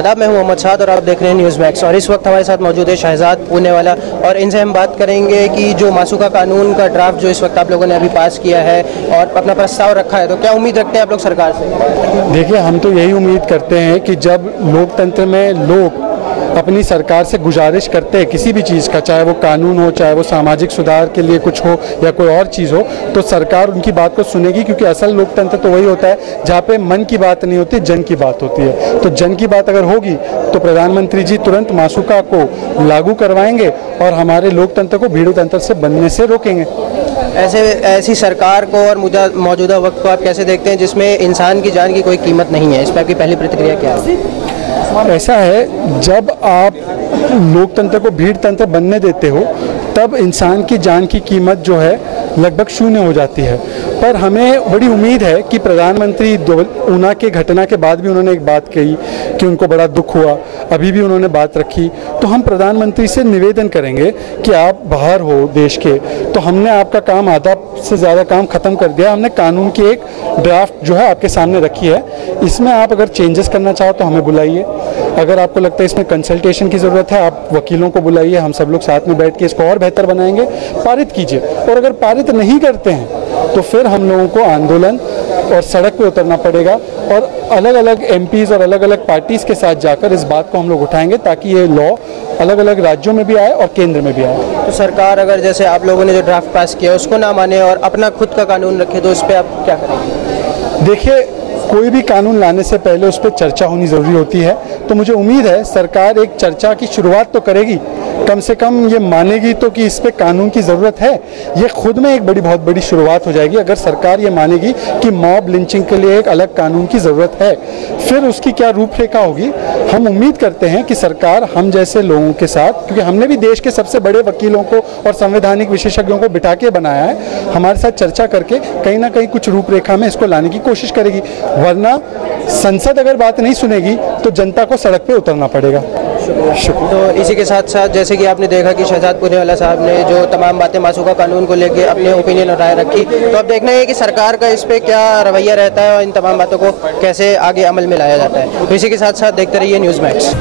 आदाब, मैं हूं मोहम्मद साद और आप देख रहे हैं न्यूज़ मैक्स। और इस वक्त हमारे साथ मौजूद है शहजाद पूनेवाला और इनसे हम बात करेंगे कि जो मासूका कानून का ड्राफ्ट जो इस वक्त आप लोगों ने अभी पास किया है और अपना प्रस्ताव रखा है, तो क्या उम्मीद रखते हैं आप लोग सरकार से? देखिए, हम तो यही उम्मीद करते हैं कि जब लोकतंत्र में लोग अपनी सरकार से गुजारिश करते हैं किसी भी चीज़ का, चाहे वो कानून हो, चाहे वो सामाजिक सुधार के लिए कुछ हो या कोई और चीज़ हो, तो सरकार उनकी बात को सुनेगी। क्योंकि असल लोकतंत्र तो वही होता है जहाँ पे मन की बात नहीं होती, जन की बात होती है। तो जन की बात अगर होगी तो प्रधानमंत्री जी तुरंत मासूका को लागू करवाएंगे और हमारे लोकतंत्र को भीड़तंत्र से बनने से रोकेंगे। ऐसी सरकार को और मौजूदा वक्त को आप कैसे देखते हैं जिसमें इंसान की जान की कोई कीमत नहीं है? इस पर आपकी पहली प्रतिक्रिया क्या है? ऐसा है, जब आप लोकतंत्र को भीड़तंत्र बनने देते हो तब इंसान की जान की कीमत जो है लगभग शून्य हो जाती है। पर हमें बड़ी उम्मीद है कि प्रधानमंत्री ऊना के घटना के बाद भी उन्होंने एक बात कही कि उनको बड़ा दुख हुआ, अभी भी उन्होंने बात रखी। तो हम प्रधानमंत्री से निवेदन करेंगे कि आप बाहर हो देश के, तो हमने आपका काम आधा से ज़्यादा काम ख़त्म कर दिया। हमने कानून की एक ड्राफ्ट जो है आपके सामने रखी है, इसमें आप अगर चेंजेस करना चाहो तो हमें बुलाइए। अगर आपको लगता है इसमें कंसल्टेशन की ज़रूरत है, आप वकीलों को बुलाइए, हम सब लोग साथ में बैठ के इसको और बेहतर बनाएंगे, पारित कीजिए। और अगर पारित नहीं करते हैं तो फिर हम लोगों को आंदोलन और सड़क पे उतरना पड़ेगा और अलग अलग एमपीज़ और अलग अलग पार्टीज़ के साथ जाकर इस बात को हम लोग उठाएंगे ताकि ये लॉ अलग अलग राज्यों में भी आए और केंद्र में भी आए। तो सरकार अगर जैसे आप लोगों ने जो ड्राफ्ट पास किया उसको ना माने और अपना खुद का कानून रखे, तो उस पर आप क्या करेंगे? देखिए, कोई भी कानून लाने से पहले उस पर चर्चा होनी ज़रूरी होती है। तो मुझे उम्मीद है सरकार एक चर्चा की शुरुआत तो करेगी, कम से कम ये मानेगी तो कि इस पे कानून की ज़रूरत है। ये खुद में एक बहुत बड़ी शुरुआत हो जाएगी अगर सरकार ये मानेगी कि मॉब लिंचिंग के लिए एक अलग कानून की ज़रूरत है। फिर उसकी क्या रूपरेखा होगी, हम उम्मीद करते हैं कि सरकार हम जैसे लोगों के साथ, क्योंकि हमने भी देश के सबसे बड़े वकीलों को और संवैधानिक विशेषज्ञों को बिठा के बनाया है, हमारे साथ चर्चा करके कहीं ना कहीं कुछ रूपरेखा में इसको लाने की कोशिश करेगी। वरना संसद अगर बात नहीं सुनेगी तो जनता को सड़क पे उतरना पड़ेगा। शुक्रिया। तो इसी के साथ साथ जैसे कि आपने देखा कि शहजाद पूनेवाला साहब ने जो तमाम बातें मासूका कानून को लेकर अपने ओपिनियन और राय रखी, तो अब देखना है कि सरकार का इस पे क्या रवैया रहता है और इन तमाम बातों को कैसे आगे अमल में लाया जाता है। तो इसी के साथ साथ देखते रहिए न्यूज़ मैक्स।